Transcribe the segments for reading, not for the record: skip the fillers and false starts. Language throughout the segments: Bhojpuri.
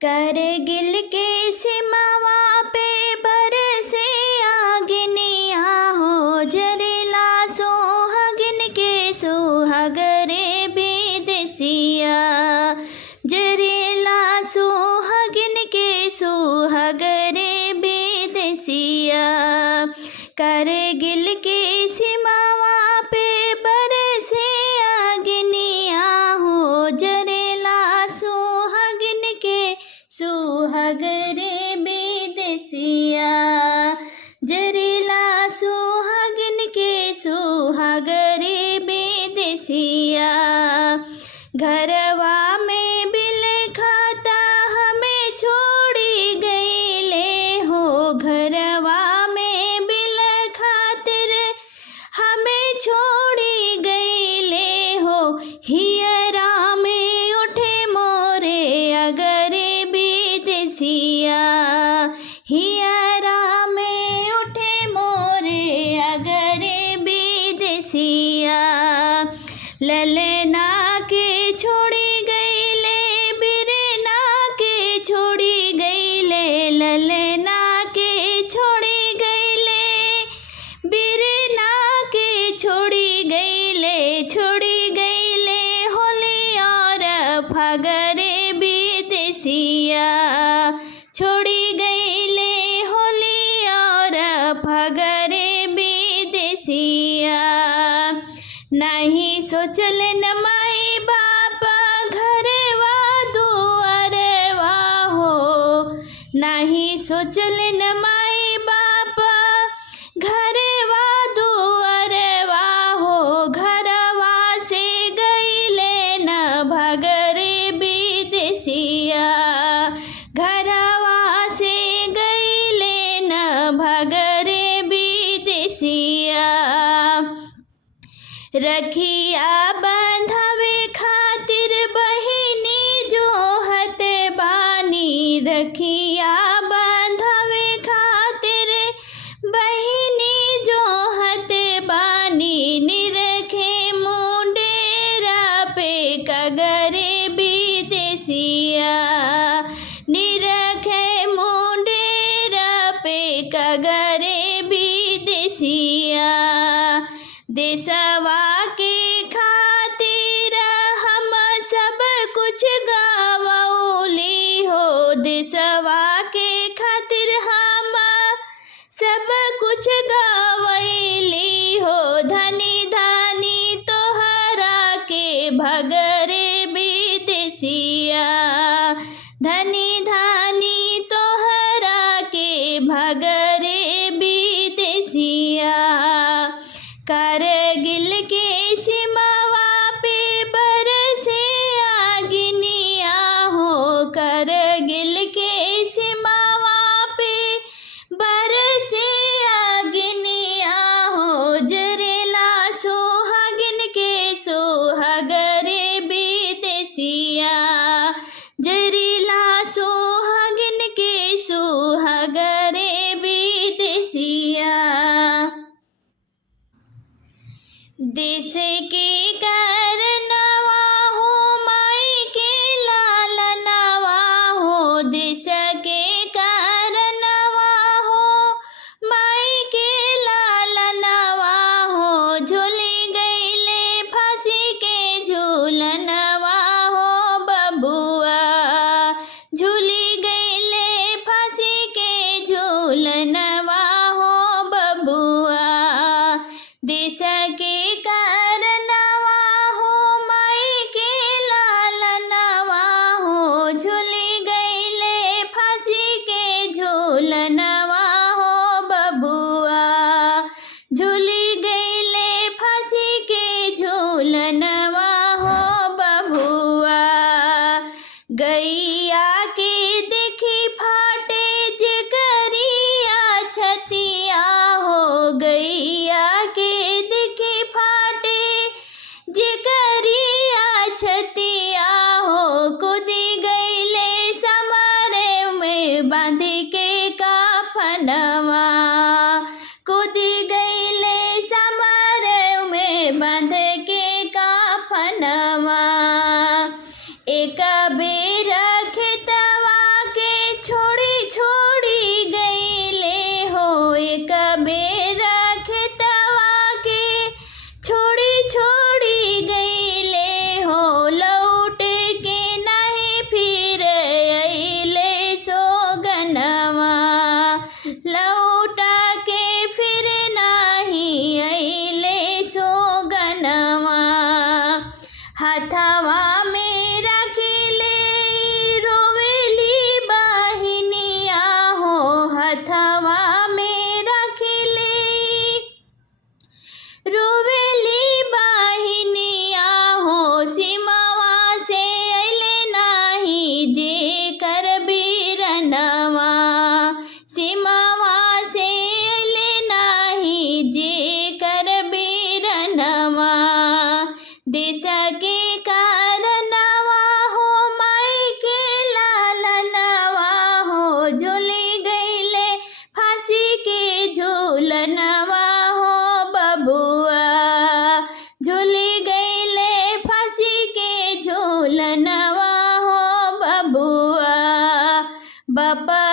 करगिल के सिमावा पे बरसे आगनिया हो, जरेला सोहागिन के सुहागरे विदेसिया। जरेला सोहागिन के सुहागरे विदेसिया। करगिल के सिमावा पे बरसे आगनिया हो, जरेला सोहागिन के सुहागरे विदेसिया। जरेला सोहागिन के सुहागरे विदेसिया। घरवा में बिल खाता हमें छोड़ी गईले हो, घरवा में बिल खातिर हमें छोड़ी गईले हो। हियरा में उठे मोरे अगरे विदेसिया। हियरा में उठे मोरे अगरे विदेसिया। ललना के छोड़ी गईले, बिरना के छोड़ी गईले। ललना के छोड़ी गईले, बिरना के छोड़ी गईले। छोड़ी गईले होली और फगरे विदेसिया। छोड़ी गईले होली और फगरे विदेसिया। नहीं सोचल न माई बाप घरवा दुआरवा हो, नहीं सोचल न माई बाप घरवा दुआरवा हो। घरवा से गईले न भगरे विदेसिया। घरवा से गईले न भगरे विदेसिया। रखिया बंधावे खातिर बहिनी जोहत बानी। रखिया बंधावे खातिर बहिनी जोहत बानी। निरखे मुंडेरा पे कगरे विदेसिया। निरखे मुंडेरा पे कगरे विदेसिया। देशवा के खातिर हम सब कुछ गवौली हो। देशवा के खातिर हम सब कुछ गवैली हो। धनी धनी तोहरा के भगरे विदेसिया। धनी धनी तोहरा के भगरे विदेसिया। करगिल के सिमावा पे बरसे आगनिया हो, करगिल के सिमावा पे बरसे आगनिया हो। जरेला सोहागिन के सुहागरे विदेसिया। जरेला सोहागिन के सुहागरे विदेसिया। देश के करनवा हो, माई के लालनवा हो। देश के करनवा हो, माई के लालनवा हो। झूली गईले फांसी के झूलनवा हो बबुआ। झूली गईले फांसी के झूलनवा हो बबुआ। देश के करनवा हो, माई के लालनवा हो। झूली गईले फांसी के झूलनवा हो बबुआ। झूली गईले फांसी के झूलनवा हो बबुआ। गैया के देखी फाटे जिगरिया छतिया हो। गैया के देखी फाटे जिगरिया छतिया हो। कूदी गईले समारे में बांध के काफनवा। कूदी गईले समारे में बांध के काफनवा। एक बेर खेतवा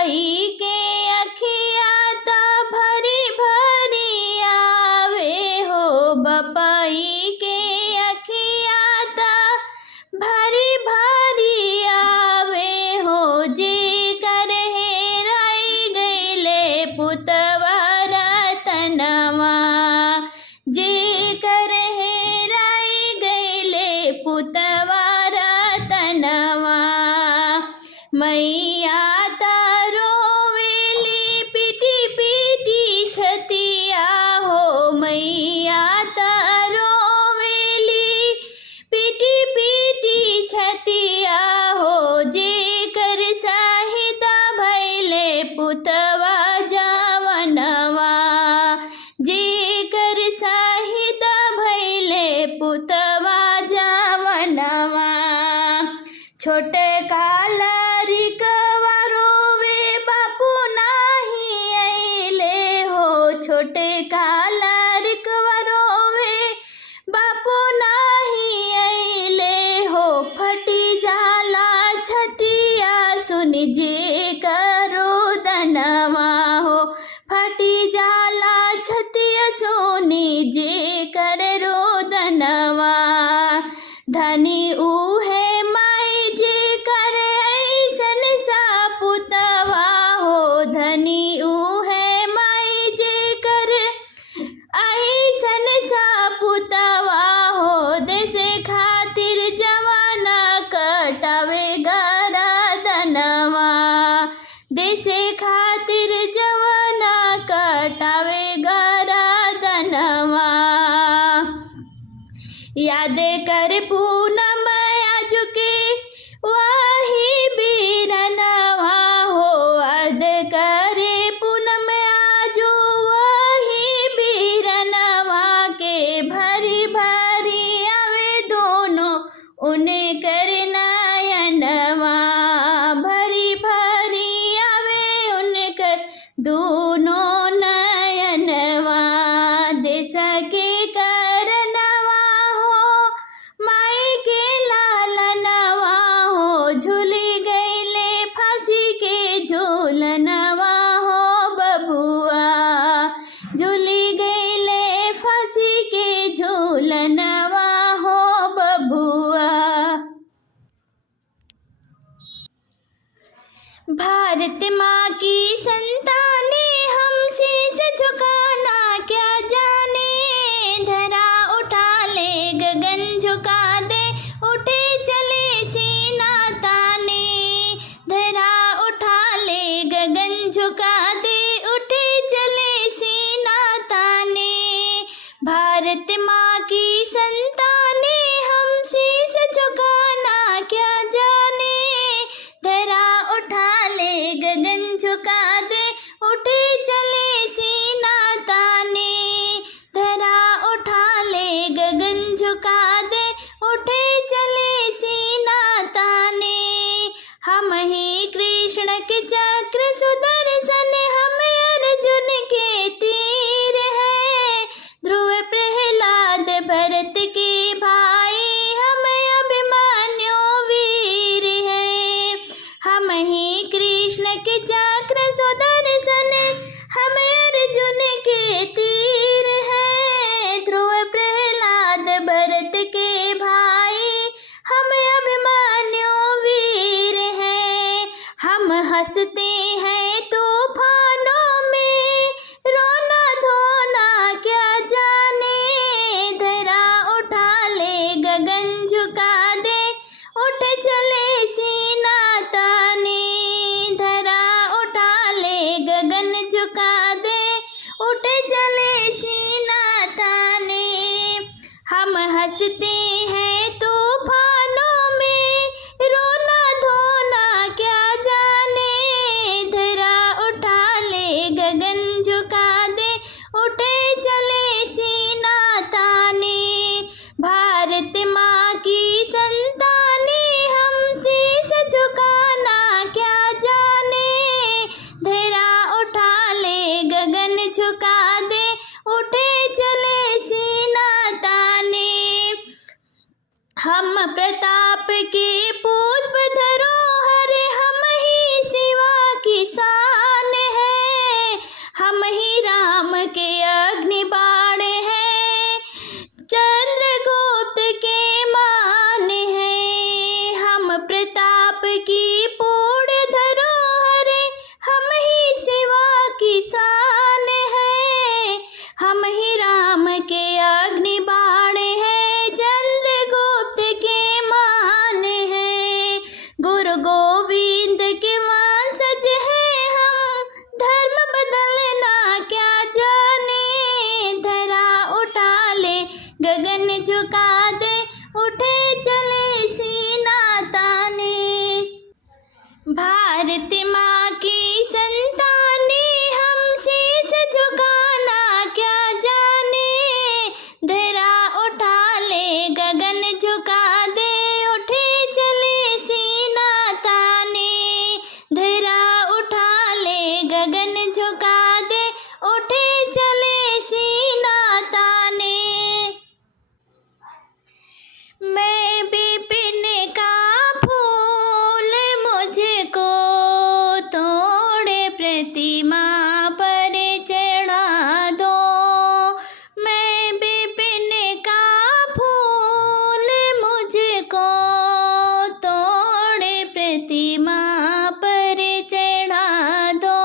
बपाई के अखियाता भरी भरी आवे हो, बपाई के अखियाता भरी भरी आवे हो। जे कर हेराई गईले पुतवा रतनवा, जे कर हेराई गईले पुतवा रतनवा। मैया तारो वेली पीटी पीटी छतिया हो, मैया तारो वेली पीटी पीटी छतिया हो। जे कर सहिता भैले पुतवा जवनवा, जे कर सहिता भैले पुतवा जवनवा। छोटे कालरिकवा रोवे बापू नाही अइले हो, छोटे कालरिकवा रोवे बापू नाही अइले हो। फटी जाला छतिया सुन जे करो दनवा हो, फटी जाला छतिया सुनी जे करो दनवा। धनी उहे माई जे कर ऐसन सा पुतवा हो, धनी उहे माई जे कर ऐसन सा पुतवा हो। देश खातिर जवाना कटावे गरदनवा, देश खातिर जवाना कटावे गरदनवा। याद कर पूनम आजू के वाही बीरनवा हो, याद करे पूनम आजू वाही बीरनवा के। भरी भरी आवे दोनों उन्हें कर नयनवा, भरी भरी आवे उनकर दोनों नयनवा। देश के करनवा हो, माई के लालनवा हो, झूली गईले फांसी के झूलनवा हो बबुआ, झूली गईले फांसी के झूलनवा हो बबुआ। भारत माँ की संताने हम शीश झुकाना क्या जाने, धरा उठा ले गगन झुका दे उठे चले सीना ताने, धरा उठा ले गगन झुका दे उठे चले सीना ताने। भारत माँ की संताने हम शीश झुकाना क्या जाने, धरा उठा ले गगन झुका दे उठे चले सीना ताने, धरा उठा ले गगन झुका दे उठे चले सीना ताने। हम ही कृष्ण के चक्र सुदर्शन, हम अर्जुन के तीर है, ध्रुव प्रहलाद भरत के भाई, हम अभिमन्यु वीर है। हम ही कृष्ण के चक्र सुदर्शन, हम अर्जुन के तीर है, ध्रुव प्रहलाद भरत के भाई, हम अभिमन्यु वीर है। हम हंसते हैं तूफानों में, रोना धोना क्या जाने, धरा उठा ले गगन झुका दे उठ चले सीना ताने, धरा उठा ले गगन झुका दे उठ चले सीना ताने। हम हंसते हैं तूफानों में, रोना धोना क्या जाने, की पूर्ण धरोहर हम ही सिवा किसान है। हम ही राम के अग्नि बाण है, चंद्रगुप्त के मान है। गुरु गोविंद के वंशज है हम, धर्म बदलना क्या जाने। धरा उठा ले गगन झुका दे, उठे चले सीना ताने। भारत माँ की संताने हम, शीश झुकाना क्या जाने। धरा उठा ले गगन झुका दे, उठे चले सीना ताने। धरा उठा ले गगन झुका दे, उठे चले सीना ताने। मैं विपिन का फूल, मुझको तोड़े प्रतिमा पर चढ़ा दो। मैं विपिन का फूल, मुझको तोड़े प्रतिमा पर चढ़ा दो।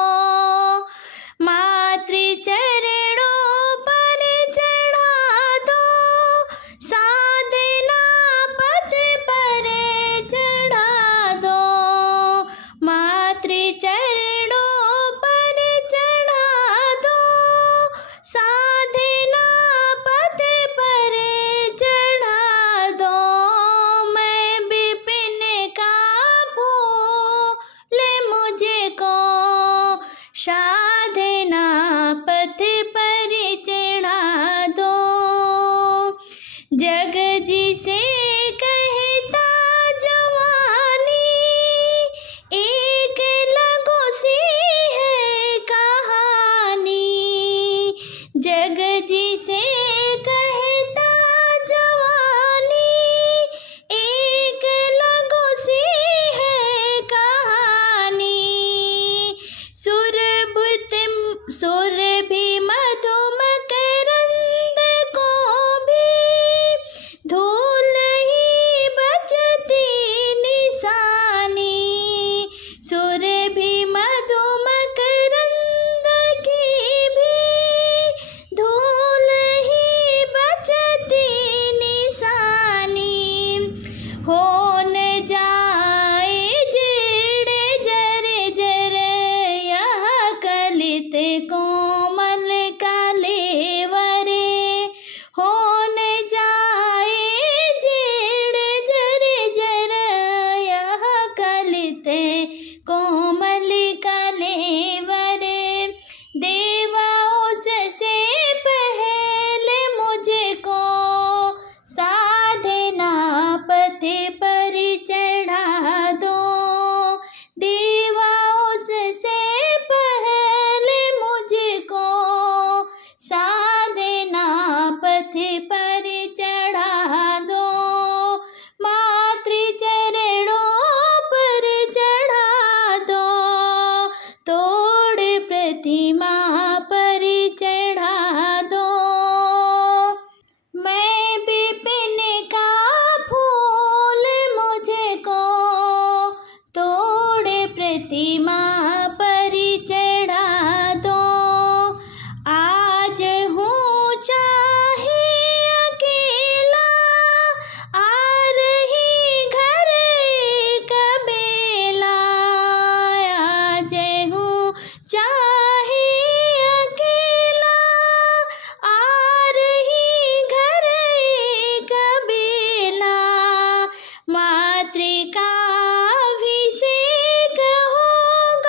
मातृ चरणों पर चढ़ा दो, साधना पथ पर चढ़ा दो। मातृ चरणों पर चढ़ा दो, साधना पथ पर चढ़ा दो। मैं विपिन का फूल, मुझको साधना पथ पर चढ़ा दो। जग जिसे कहता जवानी, एक लघु सी है कहानी। जग जिसे कहता जवानी, एक लघु सी है कहानी। सुरभि मधुम करंद को भी, धूल ही बचती निशानी। सुरभि मधुम करंद की भी, धूल ही बचती निशानी। हो न जाए जीर्ण जर जर, यह कलित कोमल कलेवरे। हो न जाए जीर्ण जर जर, यह कलित कोमल कलेवरे। देवा उससे पहले मुझको साधना पथ पर चढ़ा दो। देवा उससे पहले मुझको साधना पथ पर चढ़ा दो। मातृ चरणों पर चढ़ा दो, तोड़ प्रतिमा पर चढ़ा दो। मैं विपिन का फूल, मुझको तोड़ प्रतिमा पर चढ़ा दो। आज हूँ चाहे अकेला, आ रही घर कबेला। आज हूँ चाहे अकेला, आ रही घर कबेला। मातृ का अभिषेक होगा,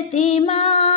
धरती माँ